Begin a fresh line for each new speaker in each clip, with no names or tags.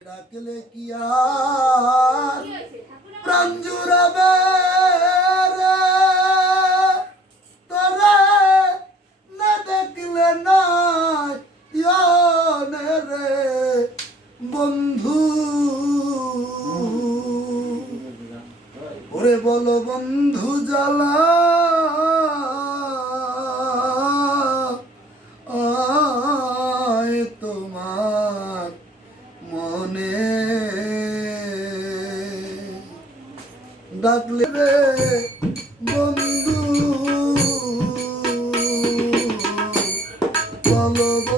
রাখলে কি আর? প্রাণ জুড়াবে তোরে না দেখলে নয় রে। বন্ধু। ওরে বলো বন্ধু জ্বালা মনে। ডাকলে রে বন্ধু পলব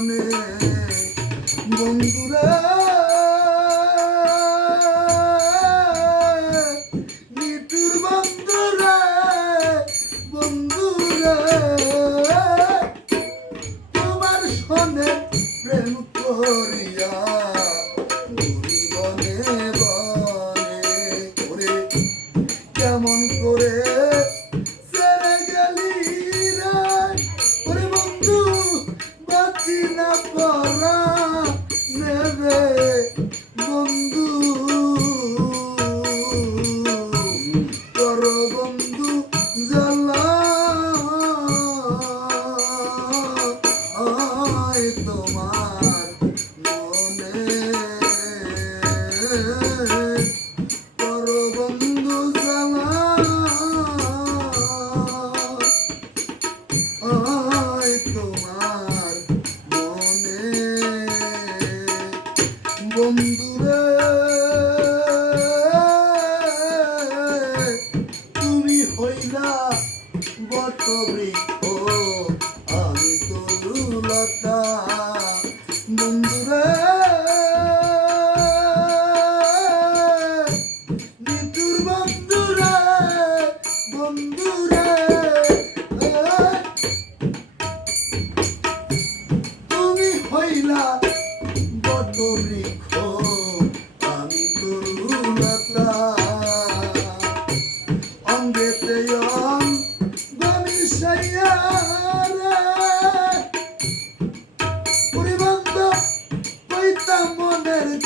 মনে। বন্ধুরা নিটুর বন্ধুর আমি তো আমি তরুলতা বন্ধুরা